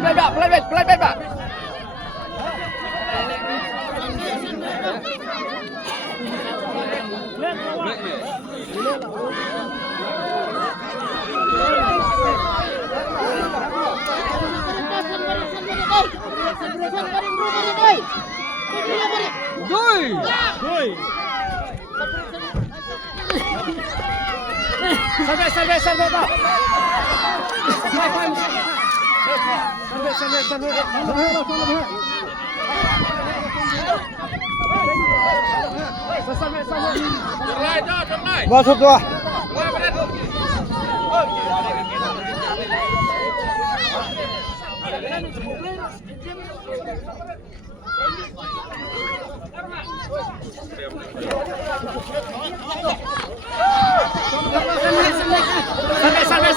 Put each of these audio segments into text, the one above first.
pelan Pak. Sampai Pak. Masuk tuh. Sampai Pak.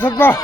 Masuk Pak.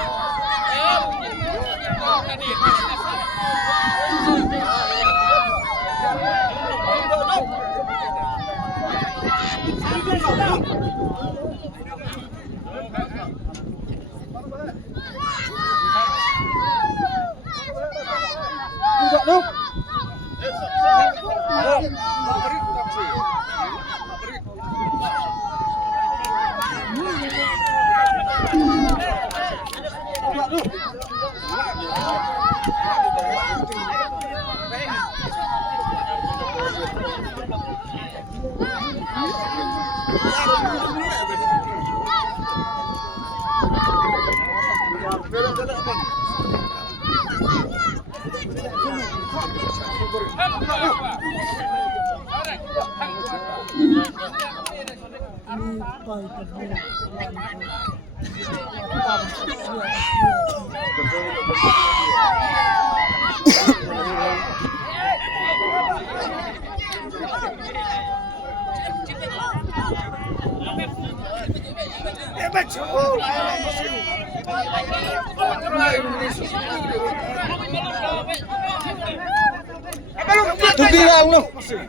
Tutirang lu.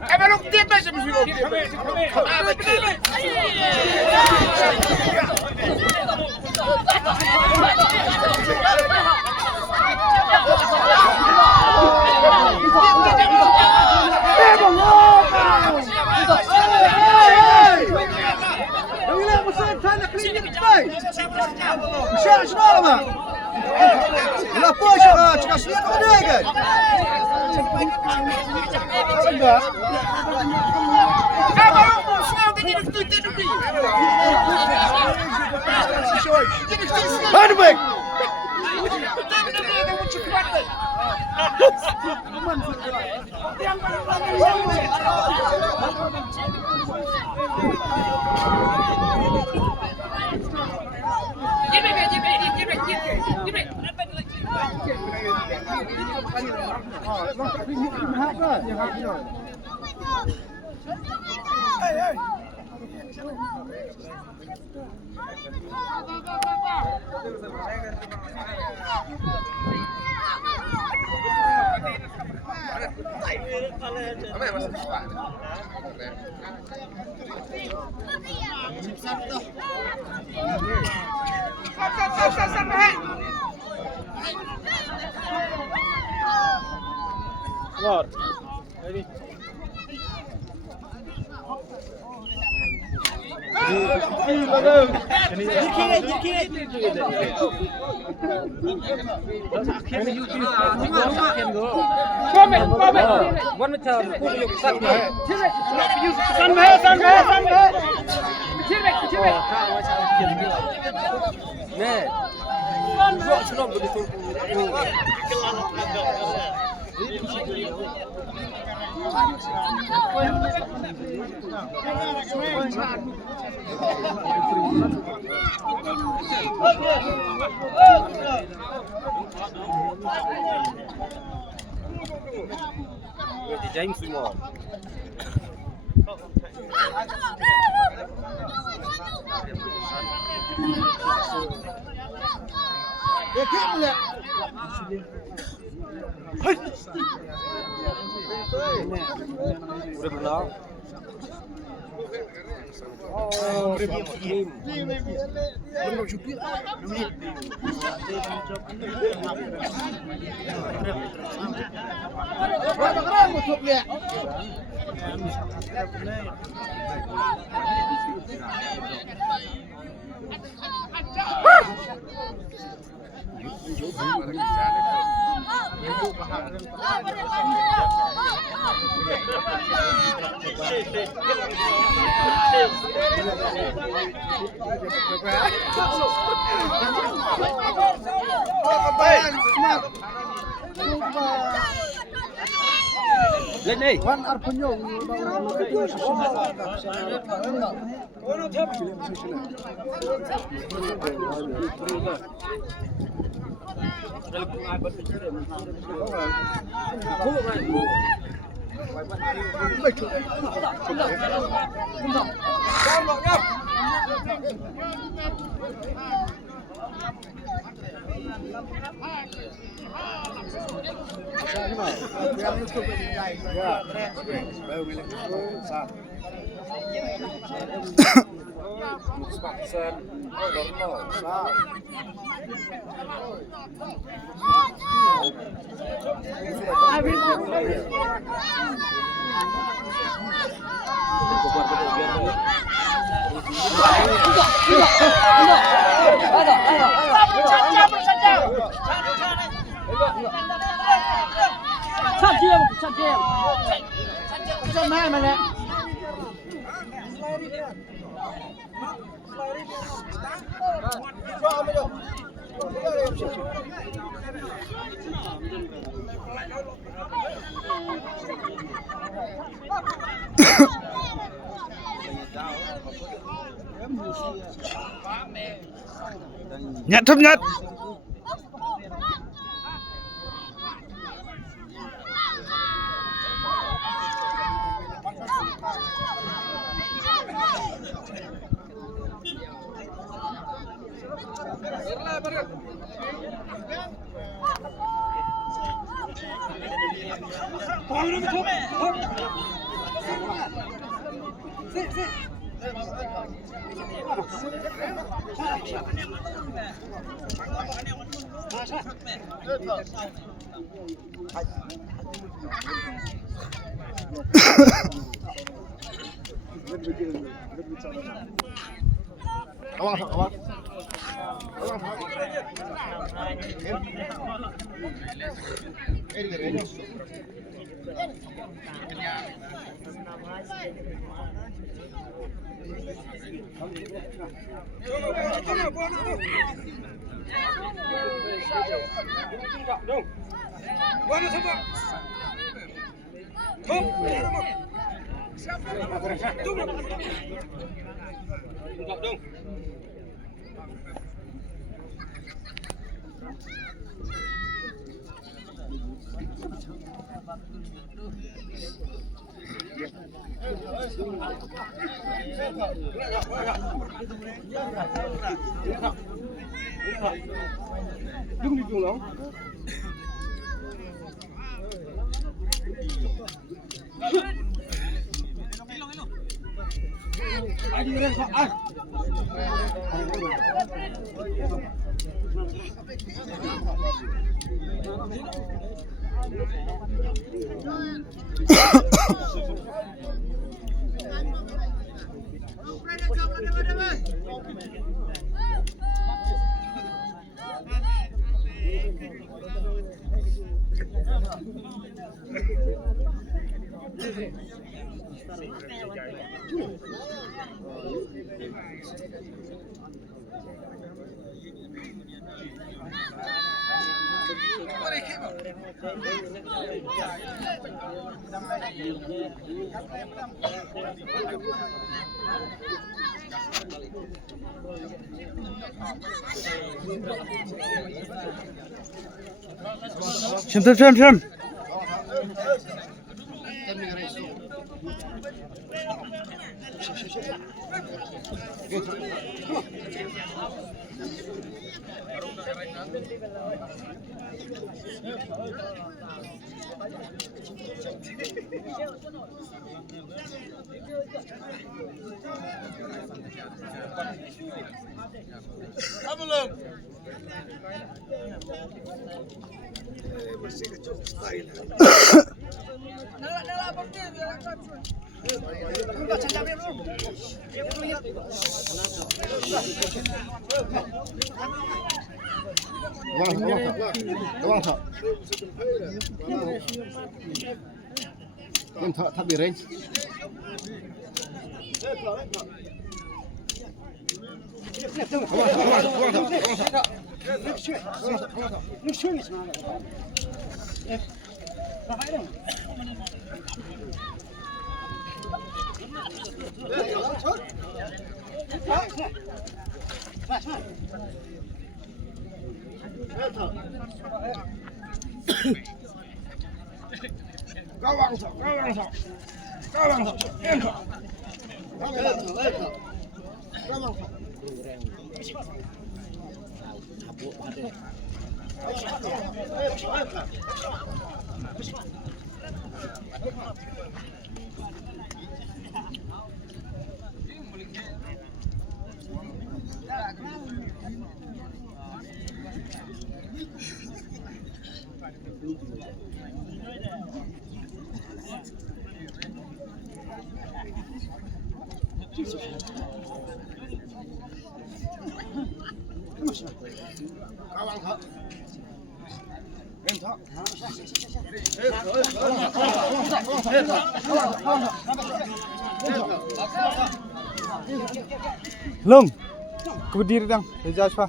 Belum tiap masih mesti. لا بوش تكسير ودقيقة هربك James semua. Yakimle. Udah benar. Oh, game. Lên đi. Wan arpunyo. Nhận chấp nhận. Xem. Doang thọ. Em thọ thắp bia lên. Lung, kau berdiri dang, Reza Ashfa.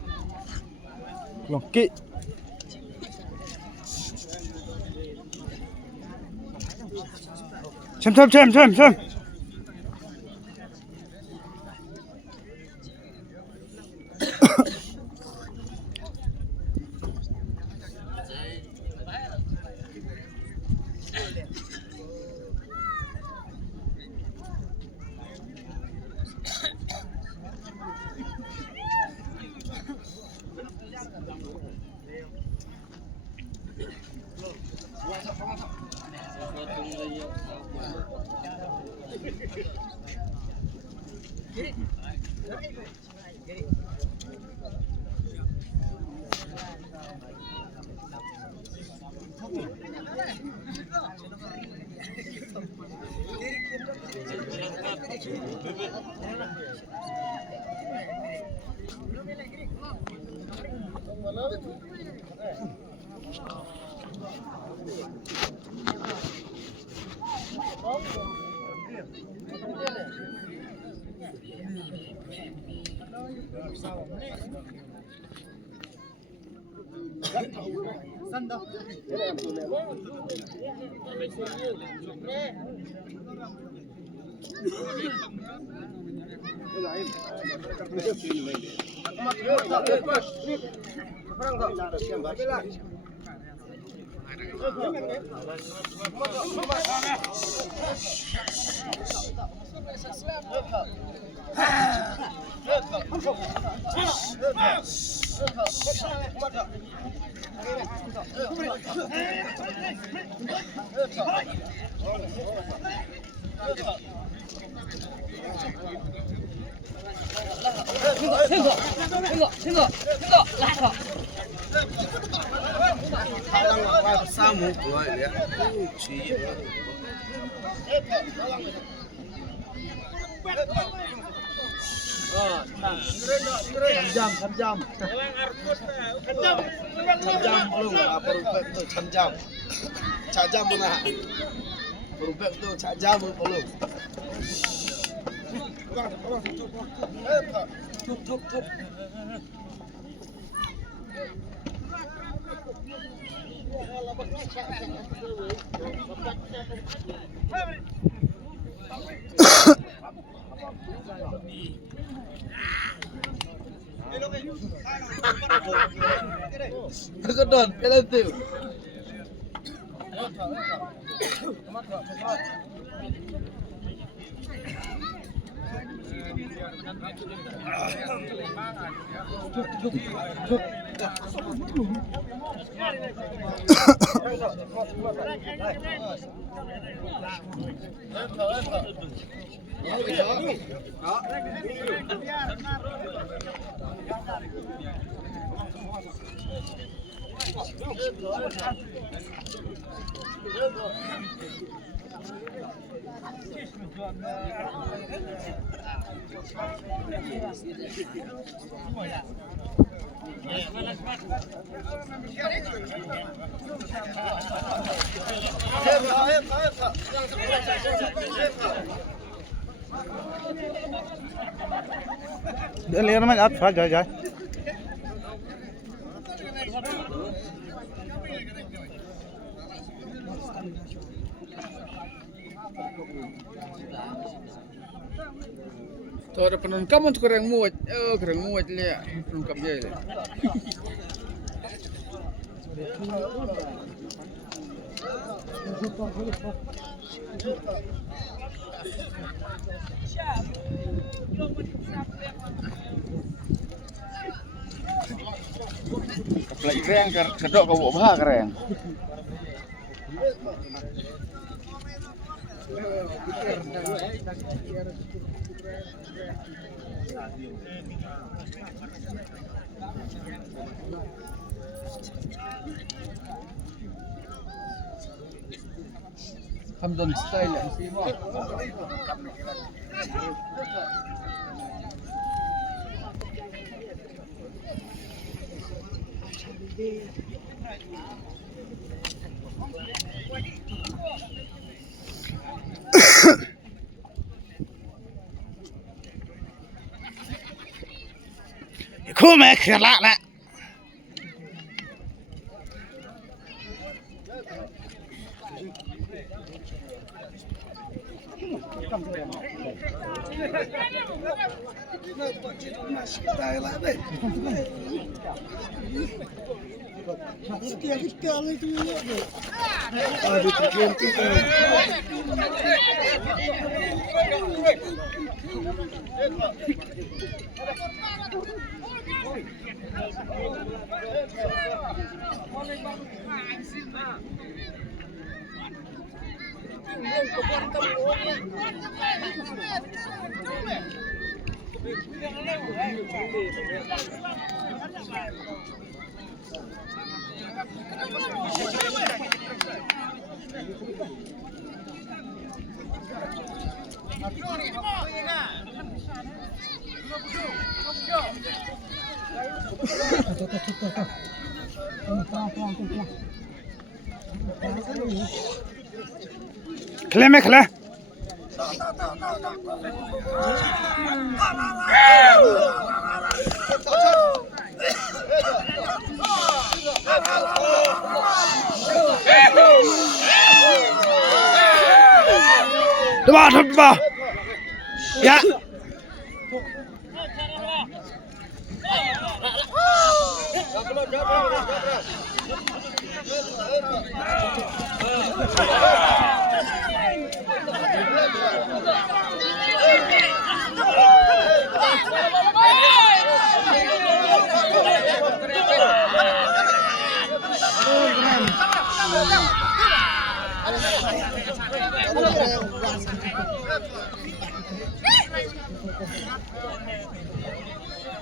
Lung, ki. Xem. Jam belum, perubek tu jam. Jam mana? Perubek tu jam belum. Tup. Kedon, penalti. Dia lihat main up saja. Tu ada penungkam untuk kerang muat. Kerang muat lihat penungkam dia. Lagi kerang kedok kau buat bah kerang. Hamdan style yang semua. Kau mek kelak nak. Kelak mek kelak. Debat. Ya.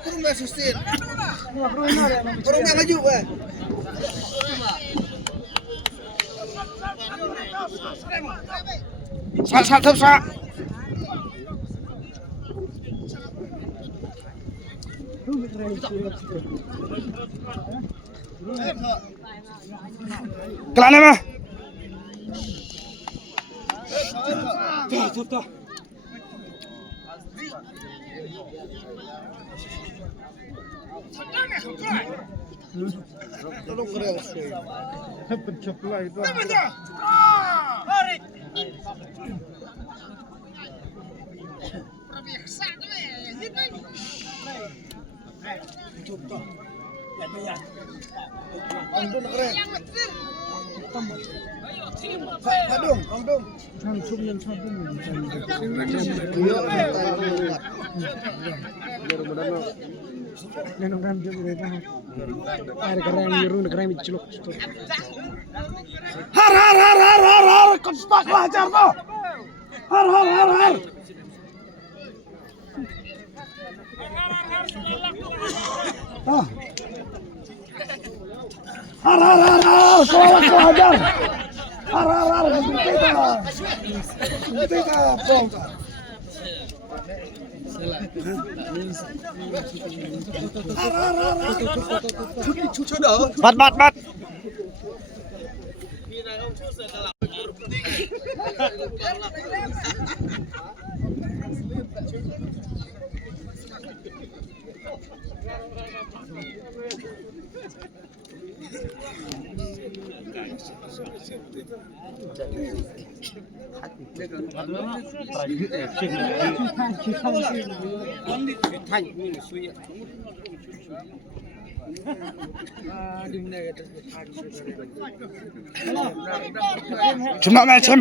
Kurang dah sustain. Kurang dah laju eh. Sa. Kelak nama. Tuh. Tolong kerel. Penceplak itu. Amdung keren. Padung, amdung. Har, konstak lajar tuh. Har. Har, selamat pelajar. Har, kita pom. Bat. Cuma macam.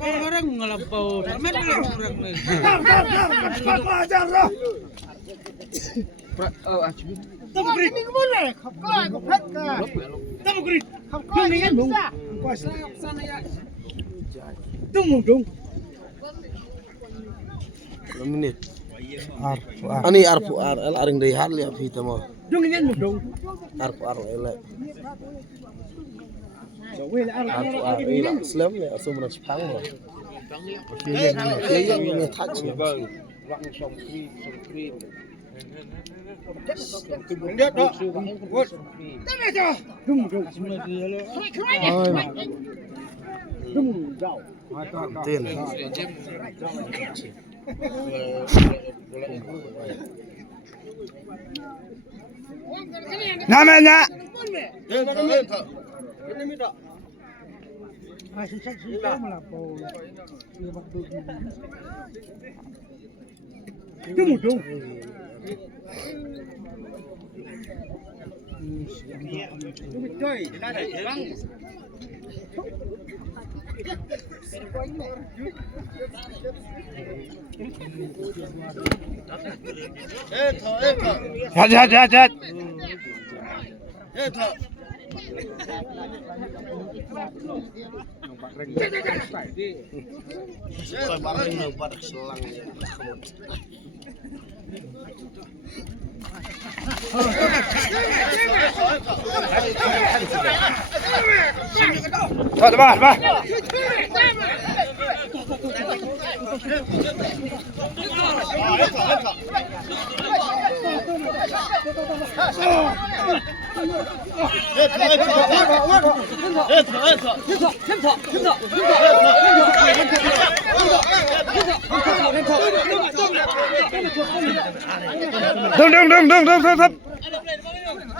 Orang ngelampau. Orang Pelajar tuh. Menit. Ani arpu el aring dari hal ya kita mau. Arpu el. Arpu el Islam ya asumna sepang loh. Ini touch ya. Namanya. Jat. Bah. Dong.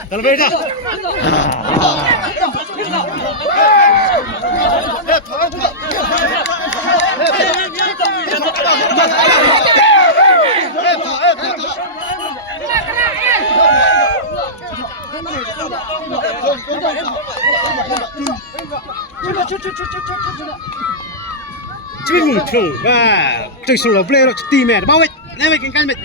Kalau beda. Chính thường và trời sụp lở lên tì mẹ bao vậy này mày cái mày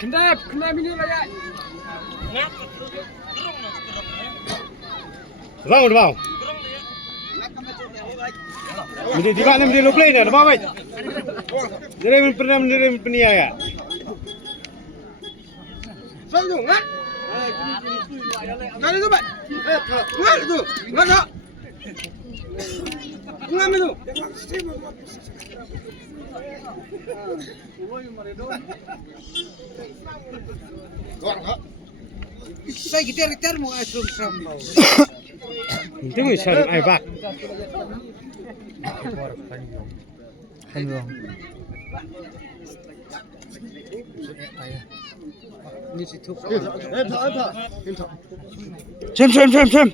Kendap ini lah. vào mình đi bạn mình lốp lên này bao vậy đây mình pernah mình punya ya Kali tu, Pak. Buat tu. Buat tak? Ngam tu. Saya gitar mau asum sambal. Itu misal ai bak. Sem.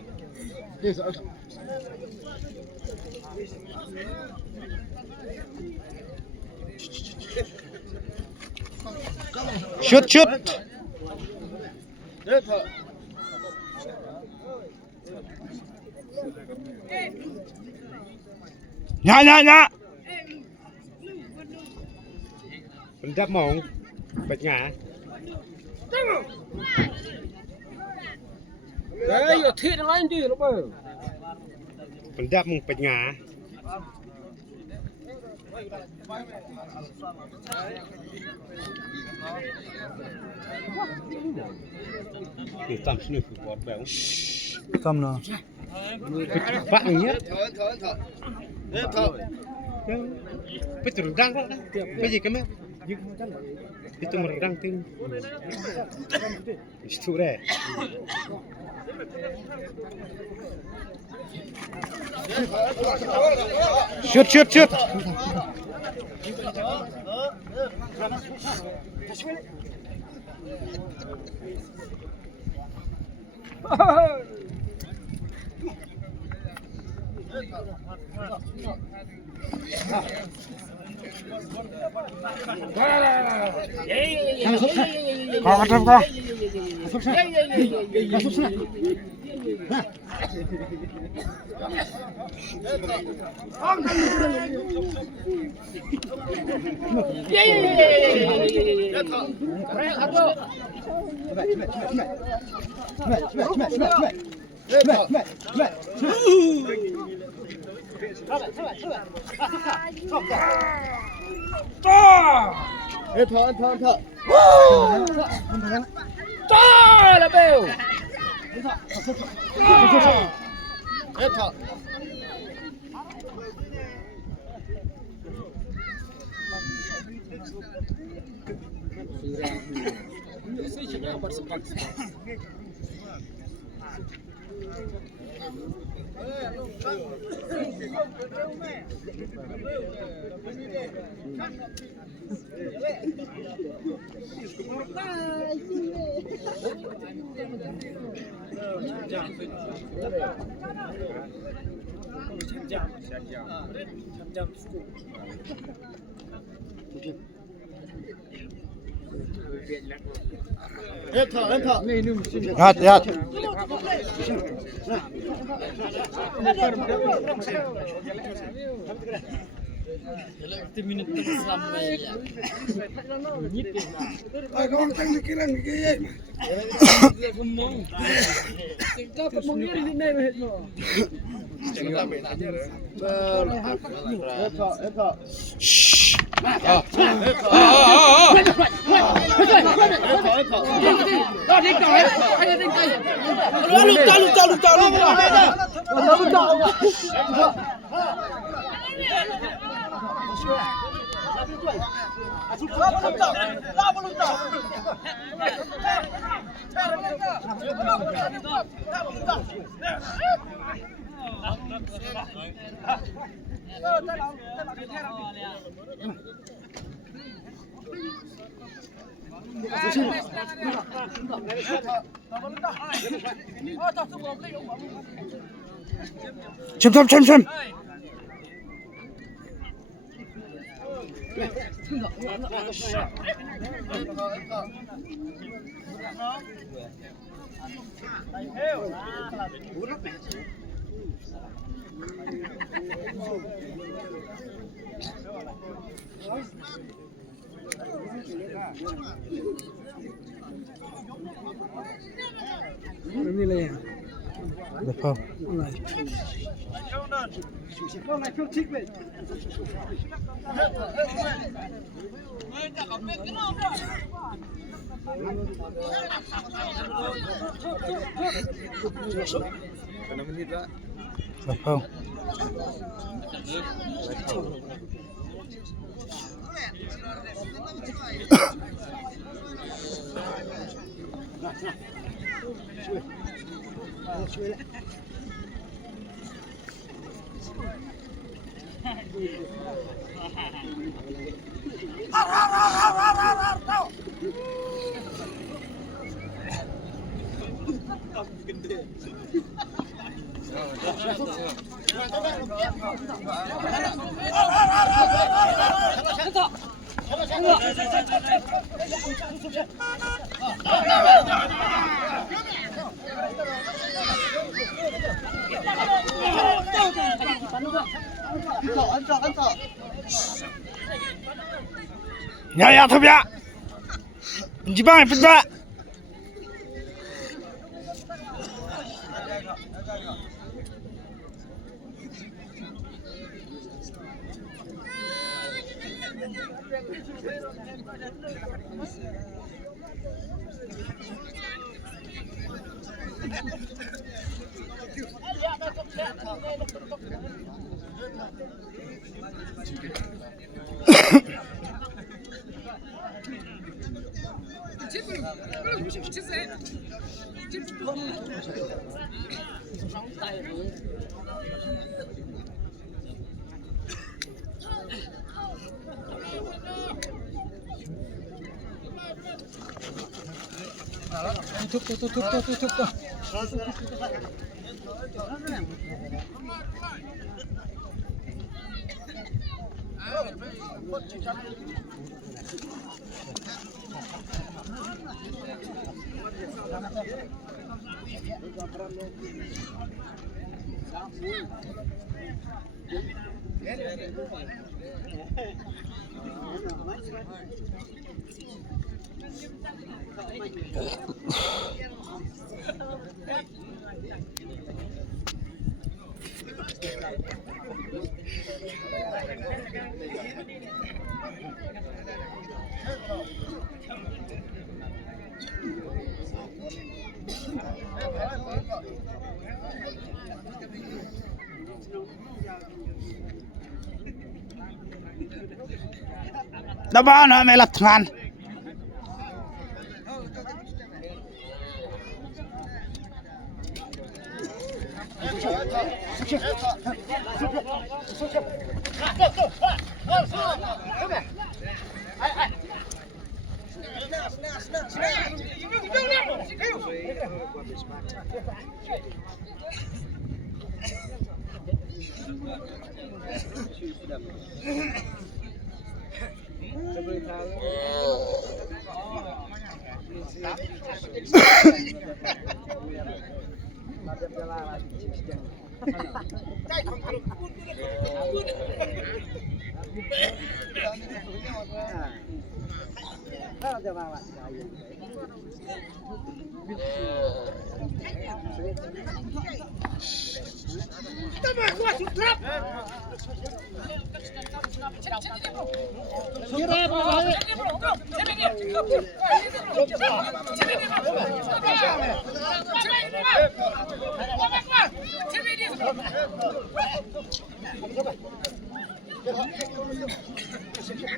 Shoot. Nya. Pendap mong bạch ngã. Đấy, giờ thịt nó anh đi nó bơ. Pendap mong bạch ngã. Người tạm xin được bọt béo. Cầm nào. Bạn nhé. Bây giờ đang đó. Bây giờ cái mấy. Itu meredang tim. Itu deh. Shoot. Kau. Là bèo. Lihat. Xem. Được không? Được không? 야야 토비야 지방에 빈다 Đó bao nữa mày lật ngàn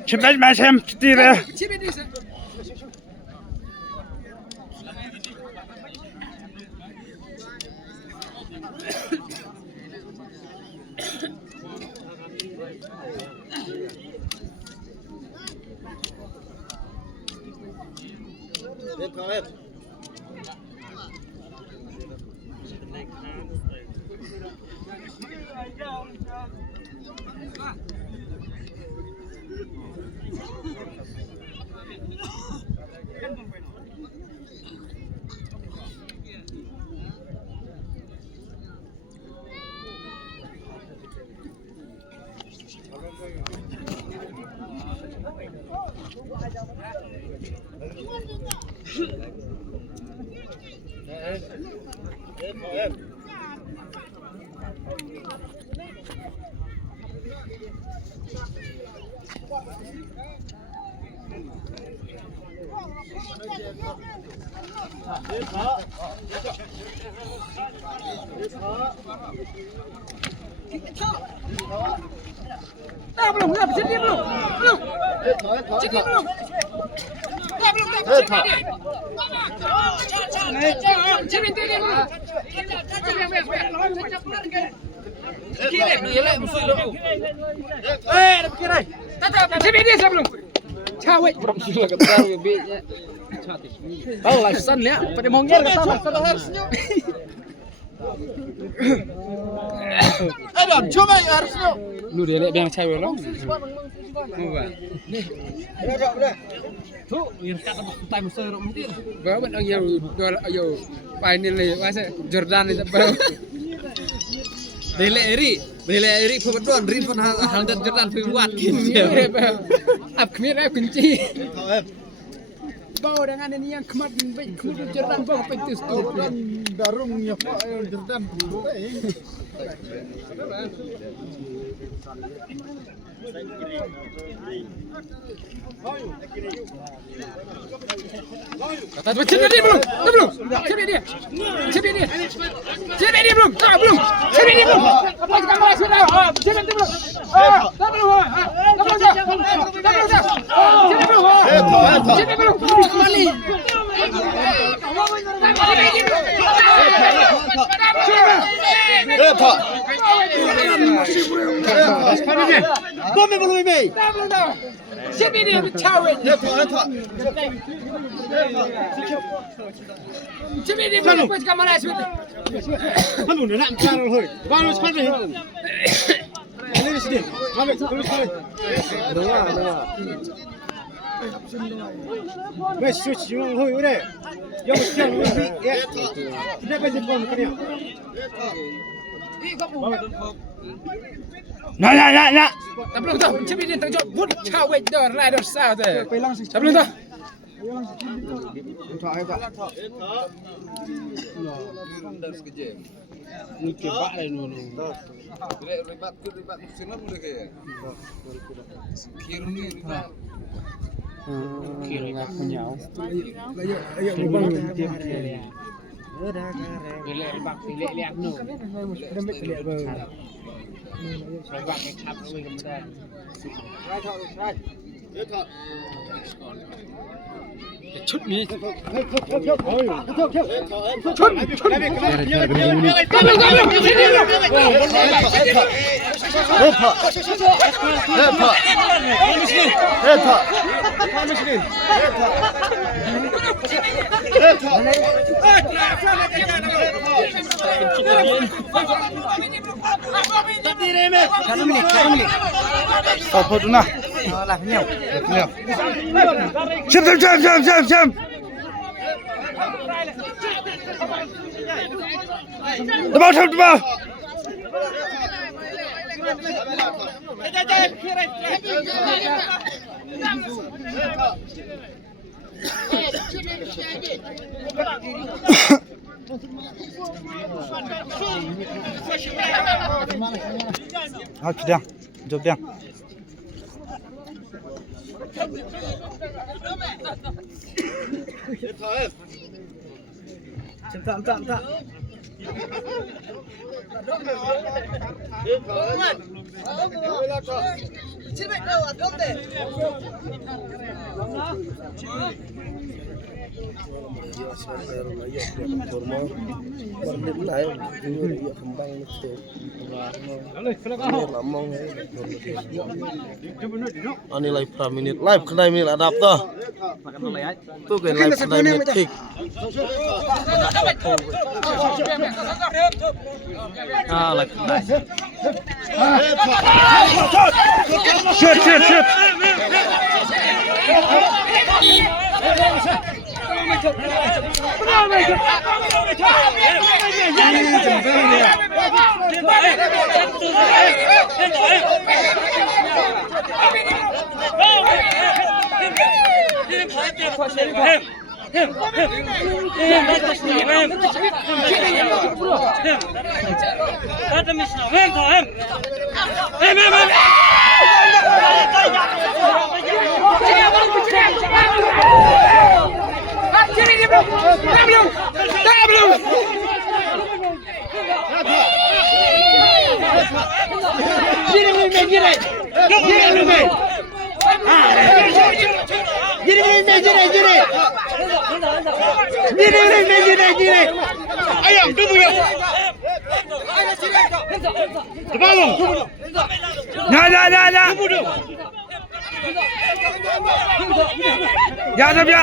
Chimney mà xem đi về. belum, sini belum. Sini belum. Oh, live ya. Pada mongger kata harusnya. Ada, coba ya harusnya. Lu dia lihat yang cewek lo. Tuh, yang kata time serok mesti. Bawa ayo final le masa Jordan itu baru. Bela eri pembetulan Rifan Haldan Jordan Fiwat Ab kemir kunci. Bawa dengan ini yang kemarin baik kudu Jordan bawa pentus darungnya Pak Jordan. Coba dia belum. Coba dia belum. Coba dia belum. Apa kamu sudah? Coba dia belum. Kembali. Come belum ini. Coba dia bercawe. Coba dia belum. Apa kamu sudah? Kamu nak cara hoi. Baru sekali. Ini sedih. Terus. Wes switch yung hoi udah. Yang siang lebih ya. Tidak bisa pun kena. Nah. Belum tahu. Coba dia tengok bud cawe dor rider south. Belum tahu. Lu coba deh dulu. Ribat sinar udah kayak. Kiruni ribat. Kira nggak punya. Ayo Dia kira. Lihat nu. Rebak kecap lu kemudian. Chút ní. Apa tu nak? Lah nyau. Jam. Debat. Sudah. Jom dia. Tak. Ani live per minute, live kedai minit adapter. Tu kan live kedai minit tik. Live kedai. Shoot. Ayam, tunggu ya. Bangun. Ya. Ya Sam ya.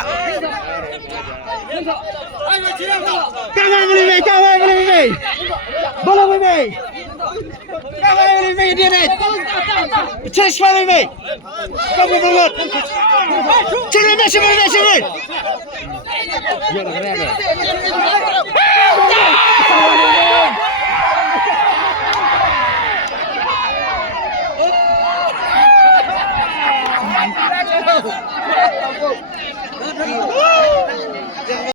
Jangan boleh. Bola boleh. Jangan boleh dia ni. Chase boleh. Kamu bangun. Sini. Ya, keren ya.